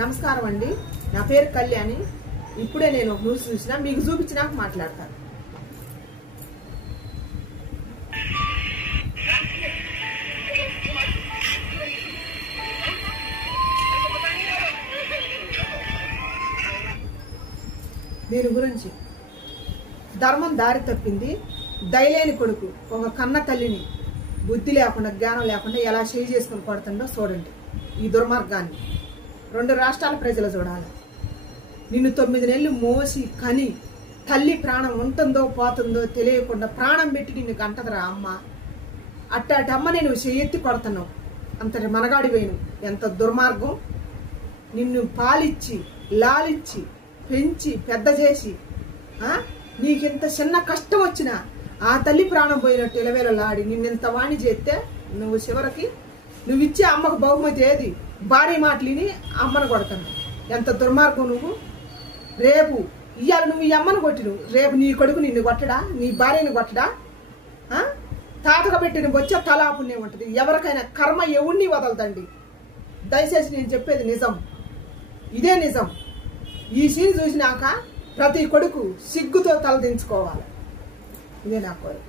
నమస్కారం అండి, నా పేరు కళ్యాణి. ఇప్పుడే నేను ఒక న్యూస్ చూసినా, మీకు చూపించినాక మాట్లాడతాను. దీని గురించి ధర్మం దారి తప్పింది. దయలేని కొడుకు ఒక కన్న తల్లిని బుద్ధి లేకుండా జ్ఞానం లేకుండా ఎలా చేయి చేసుకుని కొడుతుండో చూడండి. ఈ దుర్మార్గాన్ని 2 రాష్ట్రాల ప్రజలు చూడాలి. నిన్ను 9 నెలలు మోసి కని తల్లి ప్రాణం ఉంటుందో పోతుందో తెలియకుండా ప్రాణం పెట్టి నిన్ను గంటదరా అమ్మ. అట్టాటి అమ్మని నువ్వు చెయ్యెత్తి కొడుతున్నావు. అంతటి మనగాడి వేణు. ఎంత దుర్మార్గం! నిన్ను పాలిచ్చి లాలిచ్చి పెంచి పెద్ద చేసి నీకింత చిన్న కష్టం వచ్చినా ఆ తల్లి ప్రాణం పోయినట్టు ఇలవేలలాడి నిన్నెంత వాణి చేస్తే నువ్వు చివరికి నువ్వు ఇచ్చే అమ్మకు బహుమతి ఏది? భారీ మాటలిని అమ్మను కొడతాను. ఎంత దుర్మార్గం నువ్వు! రేపు ఇవాళ నువ్వు ఈ అమ్మను కొట్టిను, రేపు నీ కొడుకు నిన్ను కొట్టడా? నీ భార్యను కొట్టడా? తాతగా పెట్టిన వచ్చే తలా పుణ్యం ఉంటుంది. ఎవరికైనా కర్మ ఎవరిని వదలదండి. దయచేసి నేను చెప్పేది నిజం, ఇదే నిజం. ఈ సీన్ చూసినాక ప్రతి కొడుకు సిగ్గుతో తలదించుకోవాలి. ఇదే నా కోరిక.